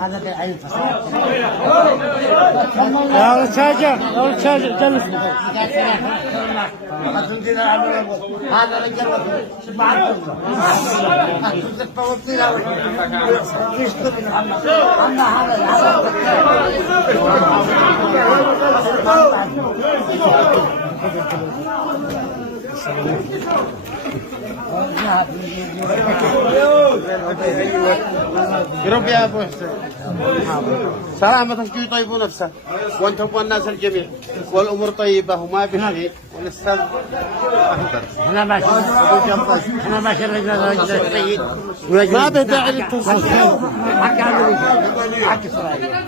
هذا بالعين يا شاجر يا شاجر جلس هذا رجال ربي يا ابو حسين سلامة يطيبوا نفسه وانتم والناس الجميع والامور طيبه وما في شيء والاستاذ احنا ماشي احنا ماشي الرجال طيب ما به داعي للتصوير حق اسرائيل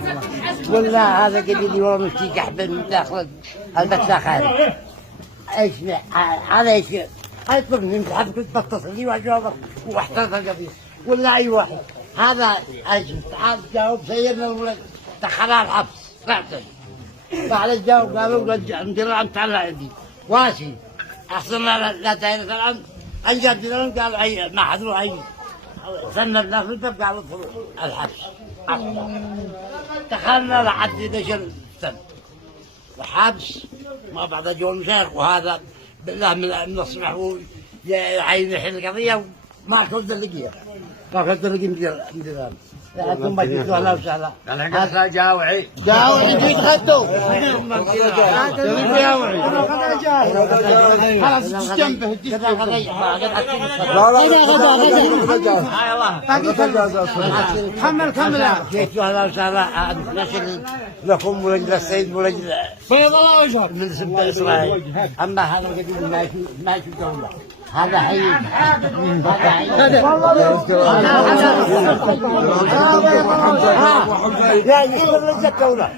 والله هذا قد يوم يجي قحبل من داخل البتاع خارج ايش هذا ايش اطلب من حد كنت بتصل لي واجاوبك واحترت القضيه ولا اي واحد هذا ايش تعال جاوب سيرنا الولد دخلها الحبس راسا بعد الجواب قالوا ندير عم تعال عندي واشي احسن لا تعرف الان انجد لهم قال اي ما حد له اي سنة الناس الباب قالوا الحبس دخلنا لحد دشر سنة الحبس ما بعد يوم شيخ وهذا بالله من الصبح هو عين يحل القضيه وما كنت لقيه ما كنت لقيه مدير انتم ما جيتوا اهلا وسهلا هذا جاوعي جيت غدوا جاوعي خلاص جنبه كمل جيتوا اهلا وسهلا نشر لكم ولجل السيد ولجل بيض الله وجهك من سب اسرائيل اما هذا القديم ما يشوف دوله هذا حي هذا حي لا يشتغل الدولة